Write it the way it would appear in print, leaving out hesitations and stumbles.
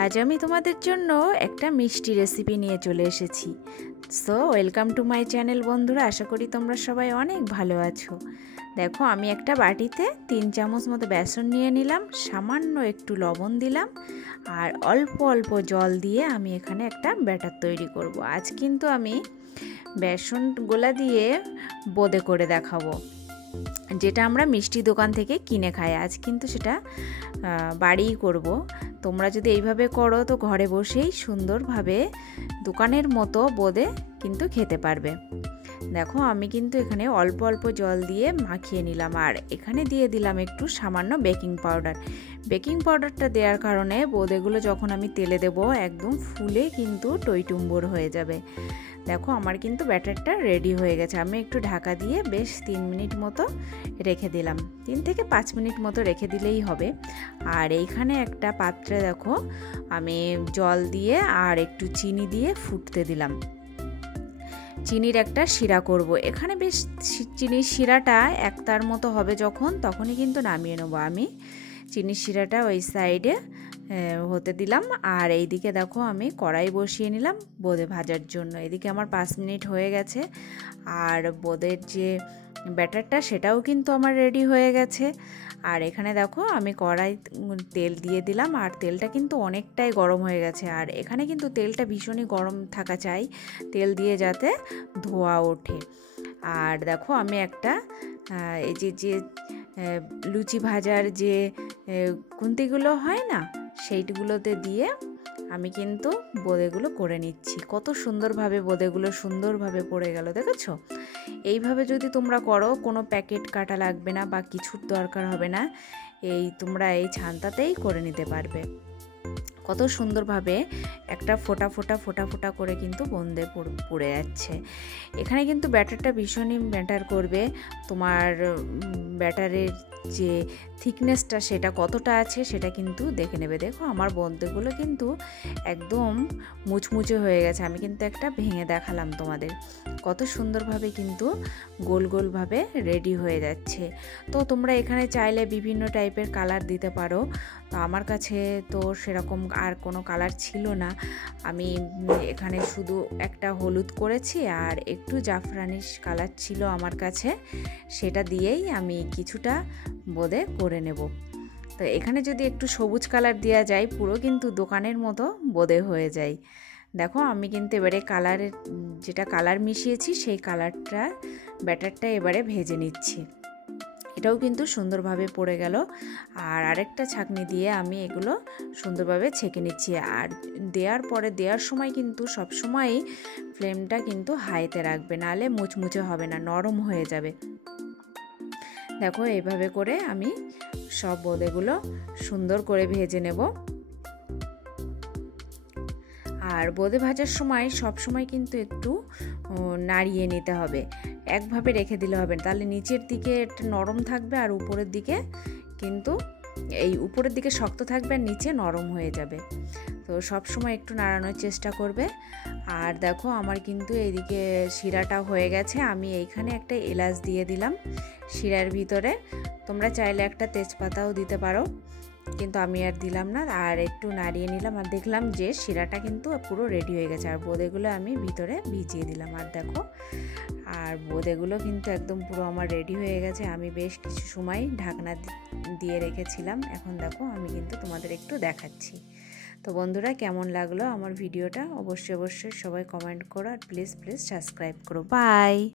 আজ আমি তোমাদের জন্য একটা মিষ্টি রেসিপি নিয়ে চলে এসেছি। So welcome to my channel বন্ধুরা, আশা করি তোমরা সবাই অনেক ভালো আছো। দেখো, আমি একটা বাটিতে 3 চামচ মতো বেসন নিয়ে নিলাম, সামান্য একটু লবণ দিলাম আর অল্প অল্প জল দিয়ে আমি এখানে একটা ব্যাটার তৈরি করব। আজ কিন্তু আমি বেসন গোলা দিয়ে বোঁদে করে দেখাবো, যেটা আমরা মিষ্টি দোকান থেকে কিনে খাই। আজ কিন্তু সেটা বাড়িই করব। তোমরা যদি এইভাবে করো তো ঘরে বসেই সুন্দরভাবে দোকানের মতো বোঁদে কিন্তু খেতে পারবে। দেখো, আমি কিন্তু এখানে অল্প অল্প জল দিয়ে মাখিয়ে নিলাম আর এখানে দিয়ে দিলাম একটু সামান্য বেকিং পাউডার। বেকিং পাউডারটা দেওয়ার কারণে বোঁদেগুলো যখন আমি তেলে দেব একদম ফুলে কিন্তু টইটুম্বর হয়ে যাবে। দেখো, আমার কিন্তু ব্যাটারটা রেডি হয়ে গেছে। আমি একটু ঢাকা দিয়ে বেশ 3 মিনিট মতো রেখে দিলাম, 3 থেকে 5 মিনিট মতো রেখে দিলেই হবে। আর এইখানে একটা পাত্রে দেখো আমি জল দিয়ে আর একটু চিনি দিয়ে ফুটতে দিলাম। চিনির একটা শিরা করব। এখানে বেশ চিনির শিরাটা একতার মতো হবে তখনই কিন্তু নামিয়ে নেবো। আমি চিনির শিরাটা ওই সাইডে হতে দিলাম আর এইদিকে দেখো আমি কড়াই বসিয়ে নিলাম বোঁদে ভাজার জন্য। এদিকে আমার 5 মিনিট হয়ে গেছে আর বোঁদের যে ব্যাটারটা সেটাও কিন্তু আমার রেডি হয়ে গেছে। আর এখানে দেখো আমি কড়াই তেল দিয়ে দিলাম আর তেলটা কিন্তু অনেকটাই গরম হয়ে গেছে। আর এখানে কিন্তু তেলটা ভীষণই গরম থাকা চাই, তেল দিয়ে যাতে ধোয়া ওঠে। আর দেখো, আমি একটা এই যে লুচি ভাজার যে খুন্তিগুলো হয় না, সেইগুলোতে দিয়ে আমি কিন্তু বোঁদেগুলো করে নিচ্ছি। কত সুন্দরভাবে বোঁদেগুলো সুন্দরভাবে পড়ে গেল, দেখেছো? এইভাবে যদি তোমরা করো কোনো প্যাকেট কাটা লাগবে না বা কিছুর দরকার হবে না, তোমরা এই ছান্তাতেই করে নিতে পারবে। কত সুন্দরভাবে একটা ফোঁটা ফোঁটা ফোঁটা ফোঁটা করে কিন্তু বোঁদে পড়ে যাচ্ছে। এখানে কিন্তু ব্যাটারটা ভীষণই ম্যাটার করবে। তোমার ব্যাটারের যে থিকনেসটা সেটা কতটা আছে সেটা কিন্তু দেখে নেবে। দেখো, আমার বোঁদেগুলো কিন্তু একদম মুচমুচে হয়ে গেছে। আমি কিন্তু একটা ভেঙে দেখালাম তোমাদের। কত সুন্দরভাবে কিন্তু গোল গোলভাবে রেডি হয়ে যাচ্ছে। তো তোমরা এখানে চাইলে বিভিন্ন টাইপের কালার দিতে পারো। তো আমার কাছে তো সেরকম আর কোনো কালার ছিল না। আমি এখানে শুধু একটা হলুদ করেছি আর একটু জাফরানি কালার ছিল আমার কাছে, সেটা দিয়েই আমি কিছুটা বোঁদে করে নেব। তো এখানে যদি একটু সবুজ কালার দেওয়া যায় পুরো কিন্তু দোকানের মতো বোঁদে হয়ে যায়। দেখো, আমি কিন্তু এবারে যেটা কালার মিশিয়েছি সেই কালারটা ব্যাটারটা এবারে ভেজে নিচ্ছি। এটাও কিন্তু সুন্দরভাবে পড়ে গেল। আর আরেকটা ছাঁকনি দিয়ে আমি এগুলো সুন্দরভাবে ছেঁকে নিচ্ছি। আর দেওয়ার সময় কিন্তু সবসময়ই ফ্লেমটা কিন্তু হাইতে রাখবে, নাহলে মুচমুচে হবে না, নরম হয়ে যাবে। দেখো, এইভাবে করে আমি সব বোঁদেগুলো সুন্দর করে ভেজে নেব। আর বোঁদে ভাজার সময় সব সময় কিন্তু একটু নাড়িয়ে নিতে হবে, একভাবে রেখে দিলে হবে না, তাহলে নিচের দিকে একটা নরম থাকবে আর উপরের দিকে কিন্তু উপরের দিকে শক্ত থাকবে আর নিচে নরম হয়ে যাবে। তো সব সময় একটু নাড়ানোর চেষ্টা করবে। আর দেখো, আমার কিন্তু এইদিকে শিরাটা হয়ে গেছে। আমি এইখানে একটা এলাচ দিয়ে দিলাম শিরার ভিতরে। তোমরা চাইলে একটা তেজপাতাও দিতে পারো, কিন্তু আমি আর দিলাম না। আর একটু নাড়িয়ে নিলাম আর দেখলাম যে শিরাটা কিন্তু পুরো রেডি হয়ে গেছে। আর বোঁদেগুলো আমি ভিতরে ভিজিয়ে দিলাম। আর দেখো, আর বোঁদেগুলো কিন্তু একদম পুরো আমার রেডি হয়ে গেছে। আমি বেশ কিছু সময় ঢাকনা দিয়ে রেখেছিলাম। এখন দেখো আমি কিন্তু তোমাদের একটু দেখাচ্ছি। তো বন্ধুরা, কেমন লাগলো আমার ভিডিওটা অবশ্যই সবাই কমেন্ট করো আর প্লিজ সাবস্ক্রাইব করো। বাই।